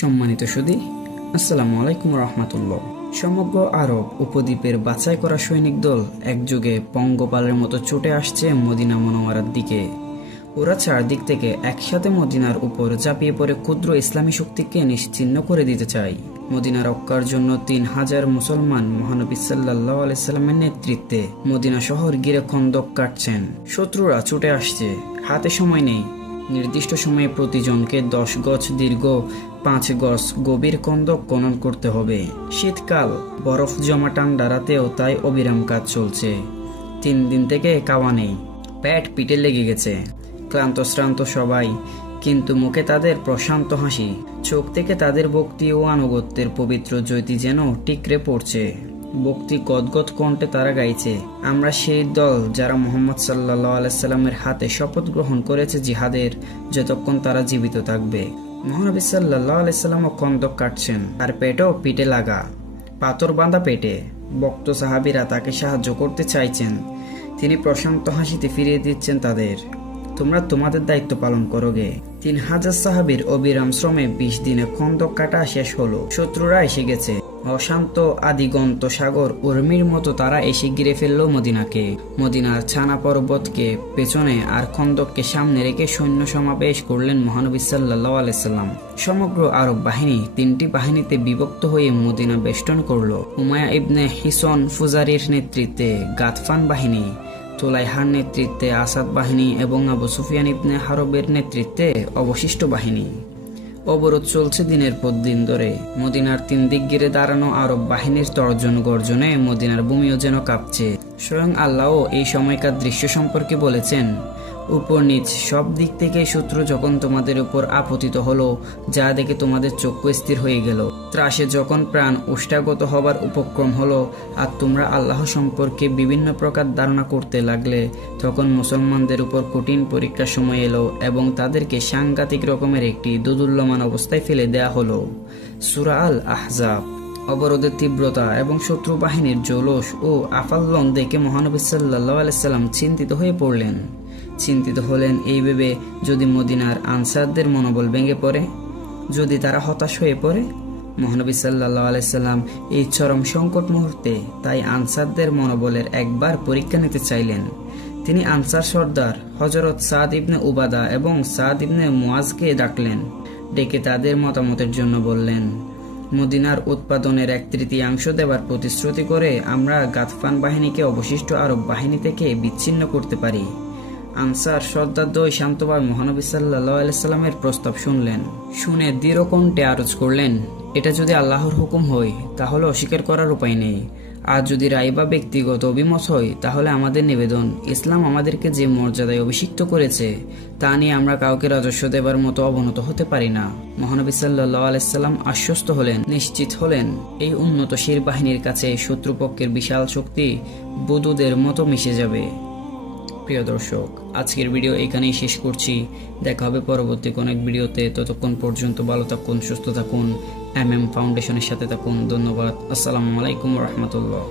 সম্মানিত সুধী, আসসালামু আলাইকুম রহমতুল্লাহ। সমগ্র আরব উপদ্বীপের বাছাই করা সৈনিক দল একযোগে পঙ্গপালের মতো ছুটে আসছে মদিনা মুনাওয়ারার দিকে। ওরা চারদিক থেকে একসাথে মদিনার উপর ঝাঁপিয়ে পড়ে ক্ষুদ্র ইসলামী শক্তিকে নিশ্চিহ্ন করে দিতে চায়। মদিনা রক্ষার জন্য 3000 মুসলমান মহানবী সাল্লাল্লাহু আলাইহি সাল্লামের নেতৃত্বে মদিনা শহর ঘিরে খন্দক কাটছেন। শত্রুরা ছুটে আসছে, হাতে সময় নেই। নির্দিষ্ট সময়ে প্রতিজনকে 10 গজ দীর্ঘ 5 গজ গভীর খন্দক খনন করতে হবে। শীতকাল, বরফ জমা ঠান্ডা রাতেও তাই অবিরাম কাজ চলছে। 3 দিন থেকে খাওয়া নেই, পেট পিঠে লেগে গেছে। ক্লান্ত শ্রান্ত সবাই, কিন্তু মুখে তাদের প্রশান্ত হাসি। চোখ থেকে তাদের ভক্তি ও আনুগত্যের পবিত্র জ্যোতি যেন টিকরে পড়ছে। ভক্তি গদগদ কণ্ঠে তারা গাইছে, আমরা সেই দল যারা মুহাম্মদ সাল্লাল্লাহু আলাইহি সাল্লামের হাতে শপথ গ্রহণ করেছে জিহাদের, যতক্ষণ তারা জীবিত থাকবে। মহানবী সাল্লাল্লাহু আলাইহি সাল্লাম খন্দক কাটছেন, আর পেটও পিঠে লাগা, পাথর বাঁধা পেটে। ভক্ত সাহাবীরা তাকে সাহায্য করতে চাইছেন। তিনি প্রশান্ত হাসিতে ফিরিয়ে দিচ্ছেন তাদের, তোমরা তোমাদের দায়িত্ব পালন করো গে। 3000 সাহাবীর অবিরাম শ্রমে 20 দিনে খন্দক কাটা শেষ হলো। শত্রুরা এসে গেছে। অশান্ত আদিগন্ত সাগর উর্মির মতো তারা এসে ঘিরে ফেলল মদিনাকে। মদিনার ছানা পর্বতকে পেছনে আর খন্দককে সামনে রেখে সৈন্য সমাবেশ করলেন মহানবী সাল্লাল্লাহু আলাইহি সাল্লাম। সমগ্র আরব বাহিনী 3টি বাহিনীতে বিভক্ত হয়ে মদিনা বেষ্টন করল। উমাইয়া ইবনে হিসন ফুজারির নেতৃত্বে গাতফান বাহিনী, তোলাইহার নেতৃত্বে আসাদ বাহিনী এবং আবু সুফিয়ান ইবনে হারবের নেতৃত্বে অবশিষ্ট বাহিনী। অবরোধ চলছে দিনের পর দিন ধরে। মদিনার 3 দিক ঘিরে দাঁড়ানো আরব বাহিনীর তর্জন গর্জনে মদিনার ভূমিও যেন কাঁপছে। স্বয়ং আল্লাহও এই সময়কার দৃশ্য সম্পর্কে বলেছেন, উপর নিচ সব দিক থেকে শত্রু যখন তোমাদের উপর আপতিত হলো, যা দেখে তোমাদের চক্ষু স্থির হয়ে গেল। ত্রাসে যখন প্রাণ উষ্টাগত হবার উপক্রম হলো, আর তোমরা আল্লাহ সম্পর্কে বিভিন্ন প্রকার ধারণা করতে লাগলে, তখন মুসলমানদের উপর কঠিন পরীক্ষার সময় এলো এবং তাদেরকে সাংঘাতিক রকমের একটি দোদুল্যমান অবস্থায় ফেলে দেয়া হলো। সূরা আল আহজাব। অবরোধের তীব্রতা এবং শত্রু বাহিনীর জৌলুস ও আফাল্লন দেখে মহানবী সাল্লাল্লাহু আলাইহি সাল্লাম চিন্তিত হয়ে পড়লেন। চিন্তিত হলেন এই ভেবে, যদি মদিনার আনসারদের মনোবল ভেঙে পড়ে, যদি তারা হতাশ হয়ে পড়ে। মহানবী সাল্লাল্লাহু আলাইহি সাল্লাম এই চরম সংকট মুহূর্তে তাই আনসারদের মনোবলের একবার পরীক্ষা নিতে চাইলেন। তিনি আনসার সর্দার হযরত সাদ ইবনে উবাদা এবং সাদ ইবনে মুআজকে ডাকলেন। ডেকে তাদের মতামতের জন্য বললেন, মদিনার উৎপাদনের 1/3 দেবার প্রতিশ্রুতি করে আমরা গাতফান বাহিনীকে অবশিষ্ট আরব বাহিনী থেকে বিচ্ছিন্ন করতে পারি। আনসার সর্দারদ্বয় শান্তভাবে মহানবী সাল্লাল্লাহু আলাইহি সাল্লামের প্রস্তাব শুনলেন। শুনে দৃঢ় কণ্ঠে আরজ করলেন, এটা যদি আল্লাহর হুকুম হয় তাহলে অস্বীকার করার উপায় নেই। আর যদি রায় বা ব্যক্তিগত অভিমত হয় তাহলে আমাদের নিবেদন, ইসলাম আমাদেরকে যে মর্যাদায় অভিষিক্ত করেছে তা নিয়ে আমরা কাউকে রাজস্ব দেবার মতো অবনত হতে পারি না। মহানবী সাল্লাল্লাহু আলাইহি সাল্লাম আশ্বস্ত হলেন, নিশ্চিত হলেন এই উন্নতশীল বাহিনীর কাছে শত্রুপক্ষের বিশাল শক্তি বুদুদের মতো মিশে যাবে। প্রিয় দর্শক, আজকের ভিডিও এখানেই শেষ করছি। দেখা হবে পরবর্তী কোনো এক ভিডিওতে। ততক্ষণ পর্যন্ত ভালো থাকুন, সুস্থ থাকুন, MM ফাউন্ডেশনের সাথে থাকুন। ধন্যবাদ। আসসালামু আলাইকুম রহমতুল্লাহ।